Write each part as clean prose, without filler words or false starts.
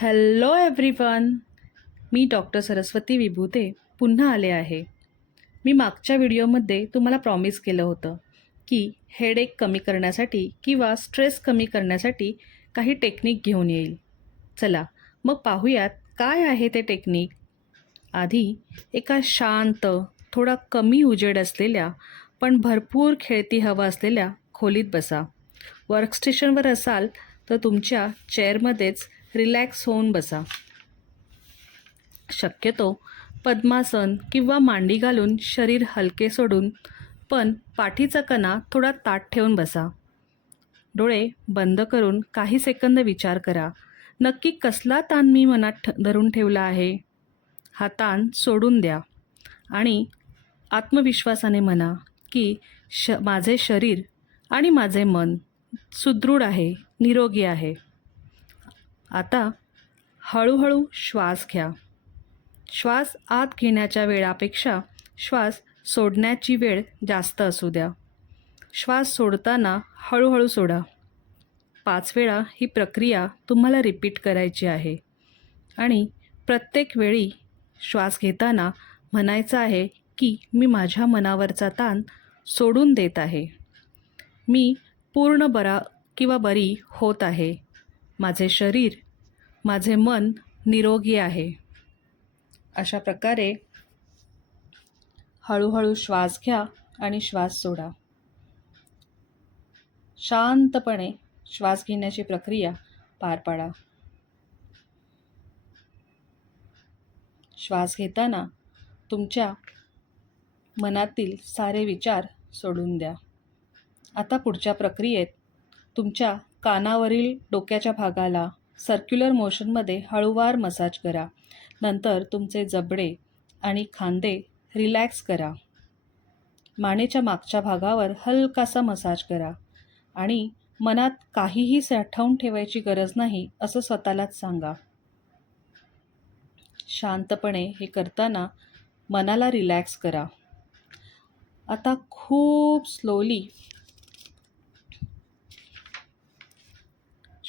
Hello everyone. मी doctor Saraswati Vibhute पुन्हा आले आहे. मी मागच्या व्हिडिओमध्ये तुम्हाला प्रॉमिस केलं होतं की हेडेक कमी करण्यासाठी किंवा स्ट्रेस कमी करण्यासाठी काही टेक्निक घेऊन येईल. चला मग पाहूयात काय आहे ते टेक्निक. आधी एका शांत, थोडा कमी उजेड असलेल्या पण भरपूर खेळती हवा असलेल्या खोलीत बसा. वर्कस्टेशनवर असाल तर तुमच्या चेअरमध्येच रिलॅक्स होऊन बसा. शक्यतो पद्मासन किंवा मांडी घालून शरीर हलके सोडून पण पाठीचा कणा थोडा ताठ ठेवून बसा. डोळे बंद करून काही सेकंद विचार करा, नक्की कसला ताण मी मनात धरून ठेवला आहे. हा ताण सोडून द्या आणि आत्मविश्वासाने म्हणा की माझे शरीर आणि माझे मन सुदृढ आहे, निरोगी आहे. आता हळूहळू श्वास घ्या. श्वास आत घेण्याच्या वेळापेक्षा श्वास सोडण्याची वेळ जास्त असू द्या. श्वास सोडताना हळूहळू सोडा. 5 वेळा ही प्रक्रिया तुम्हाला रिपीट करायची आहे आणि प्रत्येक वेळी श्वास घेताना म्हणायचं आहे की मी माझ्या मनावरचा ताण सोडून देत आहे. मी पूर्ण बरा किंवा बरी होत आहे. माझे शरीर, माझे मन निरोगी आहे. अशा प्रकारे हळूहळू श्वास घ्या आणि श्वास सोडा. शांतपणे श्वास घेण्याची प्रक्रिया पार पाडा. श्वास घेताना तुमच्या मनातील सारे विचार सोडून द्या. आता पुढच्या प्रक्रियेत तुमच्या कानावरील डोक्याच्या भागाला सर्क्युलर मोशनमध्ये हळूवार मसाज करा. नंतर तुमचे जबडे आणि खांदे रिलॅक्स करा. मानेच्या मागच्या भागावर हलकासा मसाज करा आणि मनात काहीही साठवून ठेवायची गरज नाही असं स्वतःलाच सांगा. शांतपणे हे करताना मनाला रिलॅक्स करा. आता खूप स्लोली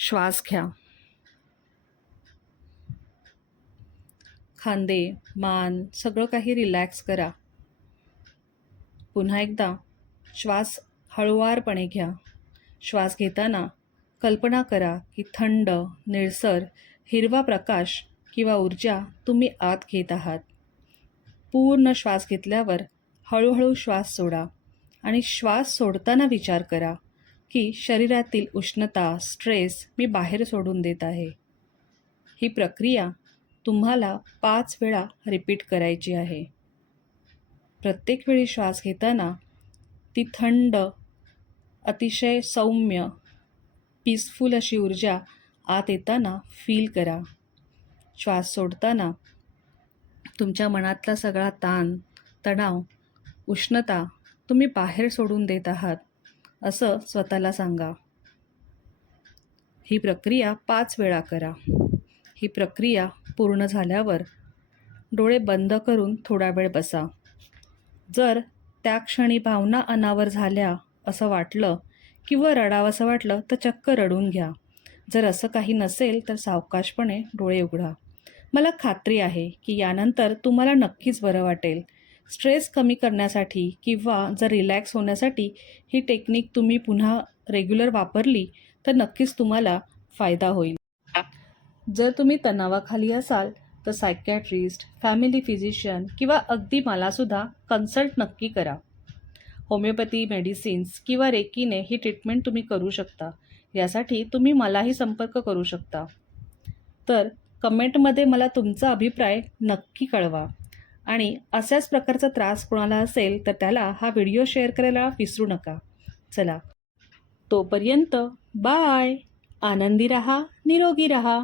श्वास घ्या. खांदे, मान सगळं काही रिलॅक्स करा. पुन्हा एकदा श्वास हळुवारपणे घ्या. श्वास घेताना कल्पना करा की थंड, निळसर, हिरवा प्रकाश किंवा ऊर्जा तुम्ही आत घेत आहात. पूर्ण श्वास घेतल्यावर हळूहळू श्वास सोडा आणि श्वास सोडताना विचार करा की शरीरातील उष्णता, स्ट्रेस मी बाहेर सोडून देत आहे. ही प्रक्रिया तुम्हाला 5 वेळा रिपीट करायची आहे. प्रत्येक वेळी श्वास घेताना ती थंड, अतिशय सौम्य, पीसफुल अशी ऊर्जा आत येताना फील करा. श्वास सोडताना तुमच्या मनातला सगळा ताण, तणाव, उष्णता तुम्ही बाहेर सोडून देत आहात असं स्वतःला सांगा. ही प्रक्रिया 5 वेळा करा. ही प्रक्रिया पूर्ण झाल्यावर डोळे बंद करून थोडा वेळ बसा. जर त्या क्षणी भावना अनावर झाल्या असं वाटलं किंवा रडावंसं वाटलं तर चक्क रडून घ्या. जर असं काही नसेल तर सावकाशपणे डोळे उघडा. मला खात्री आहे की यानंतर तुम्हाला नक्कीच बरं वाटेल. स्ट्रेस कमी करण्यासाठी किंवा जर रिलॅक्स होण्यासाठी ही टेक्निक तुम्ही पुन्हा रेग्युलर वापरली तर नक्कीच तुम्हाला फायदा होईल. जर तुम्ही तणावाखाली असाल तर सायकॅट्रिस्ट, फॅमिली फिजिशियन किंवा अगदी मलासुद्धा कन्सल्ट नक्की करा. होमिओपॅथी मेडिसिन्स किंवा रेकीने ही ट्रीटमेंट तुम्ही करू शकता. यासाठी तुम्ही मलाही संपर्क करू शकता. तर कमेंटमध्ये मला तुमचा अभिप्राय नक्की कळवा आणि अशाच प्रकारचा त्रास कोणाला असेल तर त्याला हा व्हिडिओ शेअर करायला विसरू नका. चला, तोपर्यंत बाय. आनंदी रहा, निरोगी रहा.